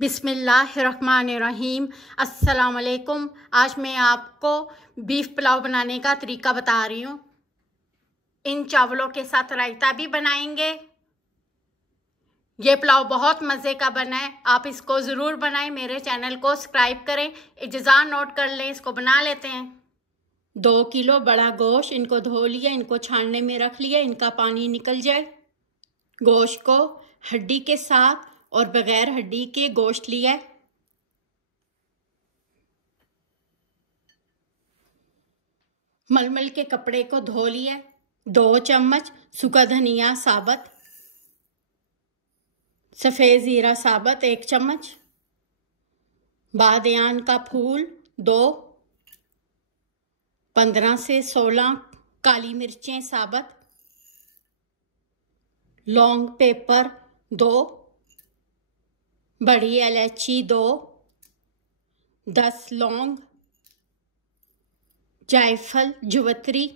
बिस्मिल्लाहिर्रहमानिर्रहीम। अस्सलाम वालेकुम। आज मैं आपको बीफ पुलाव बनाने का तरीका बता रही हूँ। इन चावलों के साथ रायता भी बनाएंगे। ये पुलाव बहुत मज़े का बना है, आप इसको ज़रूर बनाएं। मेरे चैनल को सब्सक्राइब करें। इज्ज़ा नोट कर लें, इसको बना लेते हैं। 2 किलो बड़ा गोश्त, इनको धो लिया, इनको छानने में रख लिया, इनका पानी निकल जाए। गोश्त को हड्डी के साथ और बगैर हड्डी के गोश्त लिया है। मलमल के कपड़े को धो लिया। 2 चम्मच सूखा धनिया साबुत, सफ़ेद ज़ीरा साबुत 1 चम्मच, बादियान का फूल 2, 15 से 16 काली मिर्चें साबुत, लौंग पेपर 2, बड़ी इलायची 2, 10 लौंग, जायफल जुवत्री,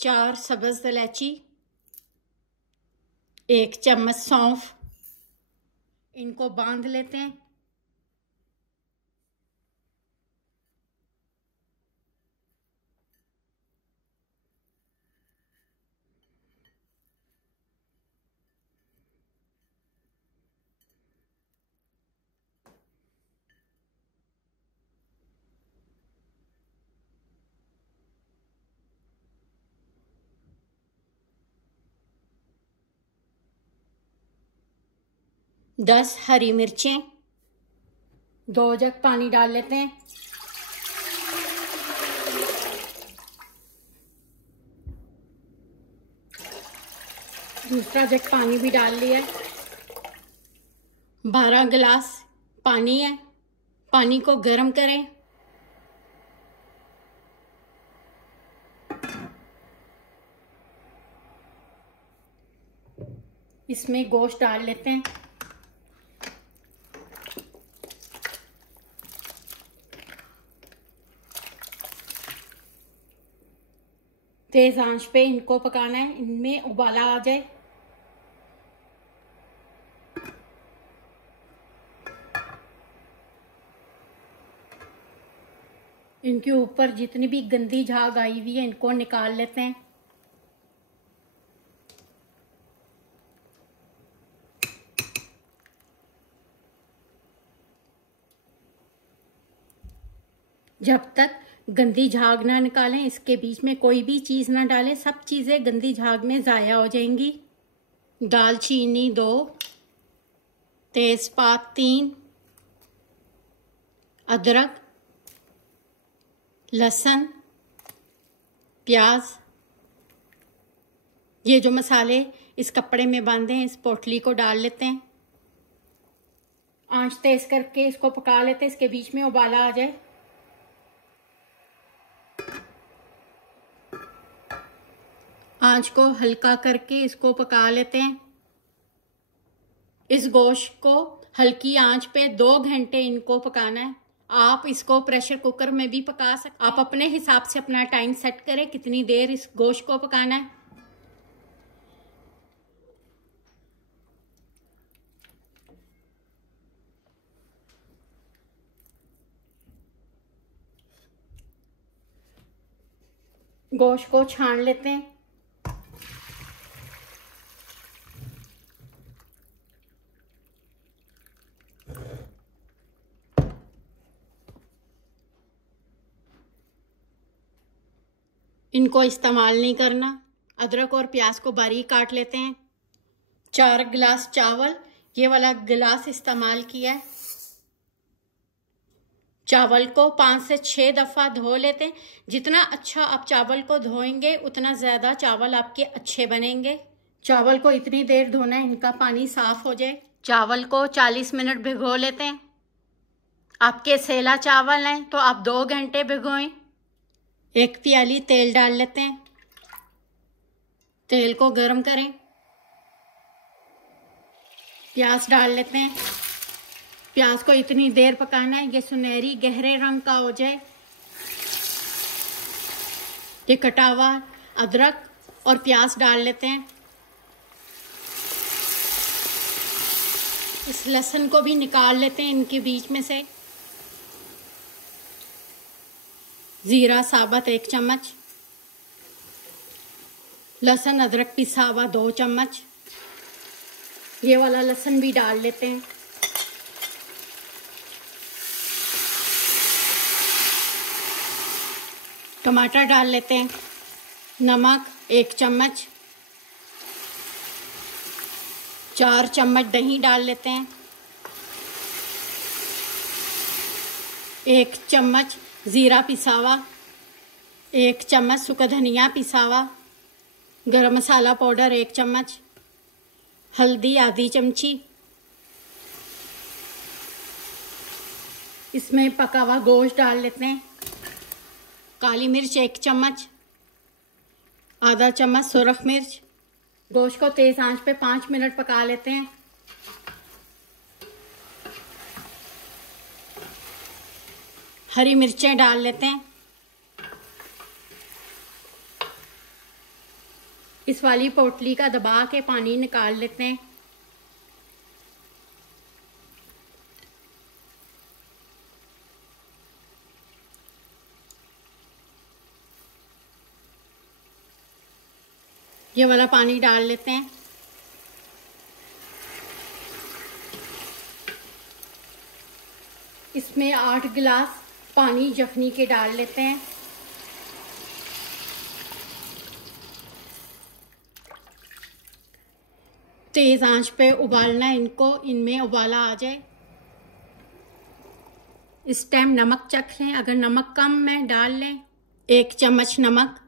4 सब्ज़ इलायची, 1 चम्मच सौंफ। इनको बांध लेते हैं। दस हरी मिर्चें, 2 जग पानी डाल लेते हैं। दूसरा जग पानी भी डाल लिया है। 12 गिलास पानी है। पानी को गर्म करें। इसमें गोश्त डाल लेते हैं। तेज आंच पे इनको पकाना है, इनमें उबाला आ जाए। इनके ऊपर जितनी भी गंदी झाग आई हुई है इनको निकाल लेते हैं। जब तक गंदी झाग ना निकालें, इसके बीच में कोई भी चीज़ ना डालें, सब चीज़ें गंदी झाग में ज़ाया हो जाएंगी। दालचीनी 2, तेज़पात 3, अदरक, लहसुन, प्याज। ये जो मसाले इस कपड़े में बांधे हैं, इस पोटली को डाल लेते हैं। आंच तेज करके इसको पका लेते हैं, इसके बीच में उबाला आ जाए। आंच को हल्का करके इसको पका लेते हैं। इस गोश्त को हल्की आंच पे 2 घंटे इनको पकाना है। आप इसको प्रेशर कुकर में भी पका सकते। आप अपने हिसाब से अपना टाइम सेट करें कितनी देर इस गोश्त को पकाना है। गोश्त को छान लेते हैं। इनको इस्तेमाल नहीं करना। अदरक और प्याज को बारीक काट लेते हैं। 4 गिलास चावल, ये वाला गिलास इस्तेमाल किया है। चावल को 5 से 6 दफ़ा धो लेते हैं। जितना अच्छा आप चावल को धोएंगे उतना ज़्यादा चावल आपके अच्छे बनेंगे। चावल को इतनी देर धोना है इनका पानी साफ हो जाए। चावल को 40 मिनट भिगो लेते हैं। आपके सेला चावल हैं तो आप 2 घंटे भिगोएं। 1 प्याली तेल डाल लेते हैं। तेल को गर्म करें। प्याज डाल लेते हैं। प्याज को इतनी देर पकाना है ये सुनहरी गहरे रंग का हो जाए। ये कटा हुआ अदरक और प्याज डाल लेते हैं। इस लहसुन को भी निकाल लेते हैं इनके बीच में से। ज़ीरा साबुत 1 चम्मच, लहसुन अदरक पिसा हुआ 2 चम्मच। ये वाला लहसुन भी डाल लेते हैं। टमाटर डाल लेते हैं। नमक 1 चम्मच। 4 चम्मच दही डाल लेते हैं। 1 चम्मच ज़ीरा पिसा हुआ, 1 चम्मच सूखा धनिया पिसा हुआ, गरम मसाला पाउडर 1 चम्मच, हल्दी आधी चमची। इसमें पका हुआ गोश्त डाल लेते हैं। काली मिर्च 1 चम्मच, आधा चम्मच सुरख मिर्च। गोश्त को तेज आंच पे 5 मिनट पका लेते हैं। हरी मिर्चें डाल लेते हैं। इस वाली पोटली का दबा के पानी निकाल लेते हैं। ये वाला पानी डाल लेते हैं। इसमें 8 गिलास पानी यखनी के डाल लेते हैं। तेज आंच पे उबालना है इनको, इनमें उबाला आ जाए। इस टाइम नमक चख लें, अगर नमक कम है डाल लें। 1 चम्मच नमक,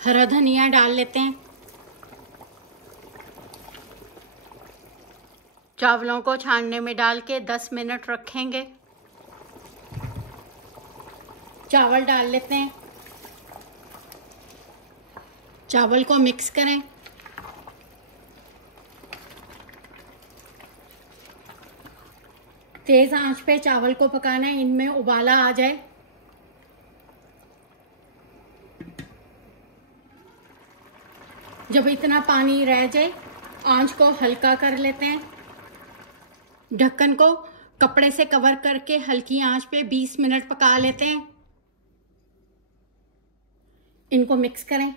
हरा धनिया डाल लेते हैं। चावलों को छानने में डाल के 10 मिनट रखेंगे। चावल डाल लेते हैं। चावल को मिक्स करें। तेज आंच पे चावल को पकाना है, इनमें उबाला आ जाए। जब इतना पानी रह जाए, आंच को हल्का कर लेते हैं। ढक्कन को कपड़े से कवर करके हल्की आंच पे 20 मिनट पका लेते हैं। इनको मिक्स करें।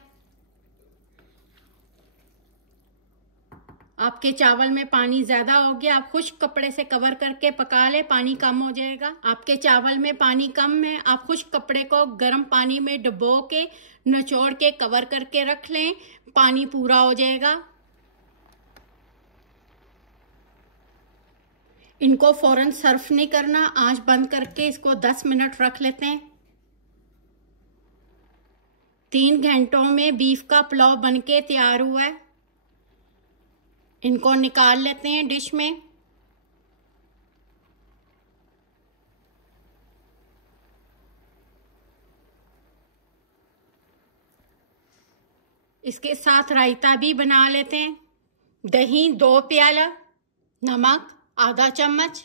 आपके चावल में पानी ज्यादा हो गया, आप खुश्क कपड़े से कवर करके पका ले, पानी कम हो जाएगा। आपके चावल में पानी कम है, आप खुश्क कपड़े को गर्म पानी में डुबो के निचोड़ के कवर करके रख लें, पानी पूरा हो जाएगा। इनको फौरन सर्व नहीं करना, आंच बंद करके इसको 10 मिनट रख लेते हैं। 3 घंटों में बीफ का पुलाव बनके तैयार हुआ है। इनको निकाल लेते हैं डिश में। इसके साथ रायता भी बना लेते हैं। दही 2 प्याला, नमक आधा चम्मच,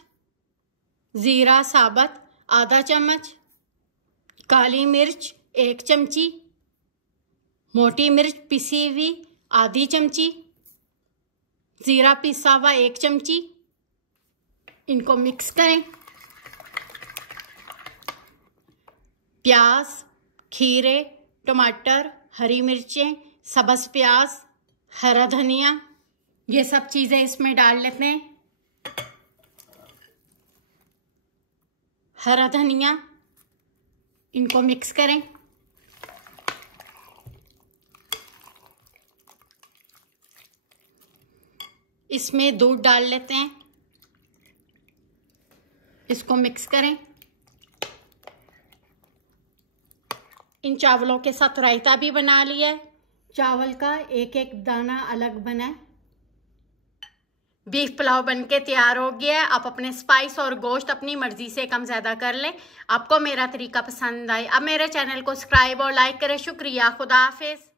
ज़ीरा साबुत आधा चम्मच, काली मिर्च 1 चमची, मोटी मिर्च पिसी हुई आधी चमची, ज़ीरा पिसा हुआ 1 चमची। इनको मिक्स करें। प्याज, खीरे, टमाटर, हरी मिर्चें, सब्ज़ प्याज, हरा धनिया, ये सब चीज़ें इसमें डाल लेते हैं। हरा धनिया, इनको मिक्स करें। इसमें दूध डाल लेते हैं। इसको मिक्स करें। इन चावलों के साथ रायता भी बना लिया है। चावल का एक एक दाना अलग बना है। बीफ पुलाव बनके तैयार हो गया है। आप अपने स्पाइस और गोश्त अपनी मर्जी से कम ज़्यादा कर लें। आपको मेरा तरीका पसंद आए, अब मेरे चैनल को सब्सक्राइब और लाइक करें। शुक्रिया। खुदा हाफिज़।